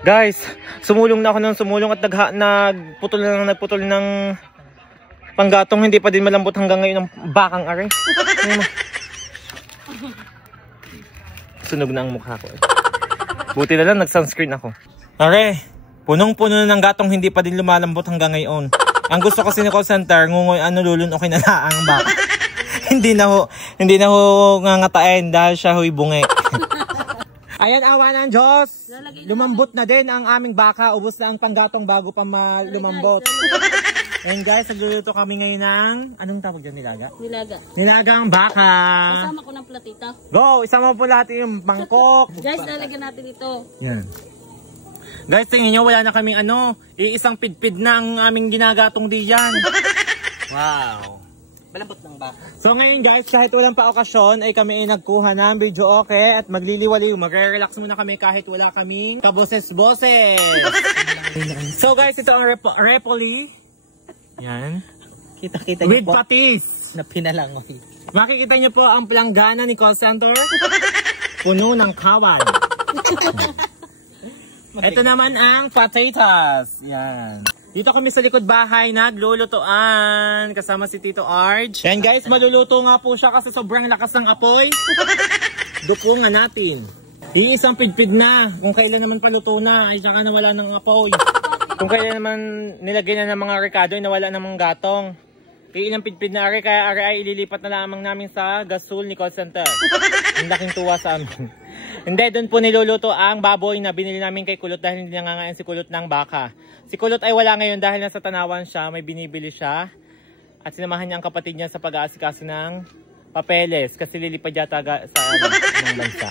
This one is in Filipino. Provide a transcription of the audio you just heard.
Guys, sumulong na ako ng sumulong at nagputol ng panggatong. Hindi pa din malambot hanggang ngayon ang bakang are. Sunog na ang mukha ko. Buti na lang nag-sunscreen ako. Are, punong-puno ng gatong hindi pa din lumalambot hanggang ngayon. Ang gusto ko call center, ngungoy lulun okay na ang baka. hindi na ho ngangatain dahil siya ho'y bungek. Ayan, awa ng Diyos. Lumambot na din ang aming baka. Ubos na ang panggatong bago pa lumambot. And guys, nagluluto kami ngayon ng, anong tawag dyan, nilaga? Nilaga ang baka. Kasama ko ng platito. Go, isama po lahat yung bangkok. Guys, lalagyan natin ito. Yan. Guys, tingin nyo, wala na kaming iisang pidpid na ang aming ginagatong diyan. Wow. Malambot ng baka. So ngayon guys, kahit walang pa okasyon, ay kami ay nagkuha ng video okay at magliliwaliw. Magre-relax muna kami kahit wala kaming kaboses-boses. So guys, ito ang repoli. Yan. Kita-kita with niyo po. patis. Na pinalangoy. Makikita nyo po ang planggana ni call center. Puno ng kawan. Ito naman ang potatoes. Yan. Dito kami sa likod bahay naglulutuan kasama si Tito Arj. Yan guys, maluluto nga po siya kasi sobrang lakas ng apoy. Dupungan natin. Iisang pidpid na. Kung kailan naman paluto na, ay saka nawala ng apoy. Kung kailan naman nilagay na ng mga rekado, ay nawala ng mga gatong. Iilang pidpid na ari, kaya ari ay ililipat na lamang namin sa gasol ni call center. Ang laking tuwa sa amin. Hindi, doon po niluluto ang baboy na binili namin kay Kulot dahil hindi nangangain si Kulot ng baka. Si Kulot ay wala ngayon dahil nasa Tanawan siya, may binibili siya. At sinamahan niya ang kapatid niya sa pag-aasikaso ng papeles kasi lilipad yata sa ng bansa.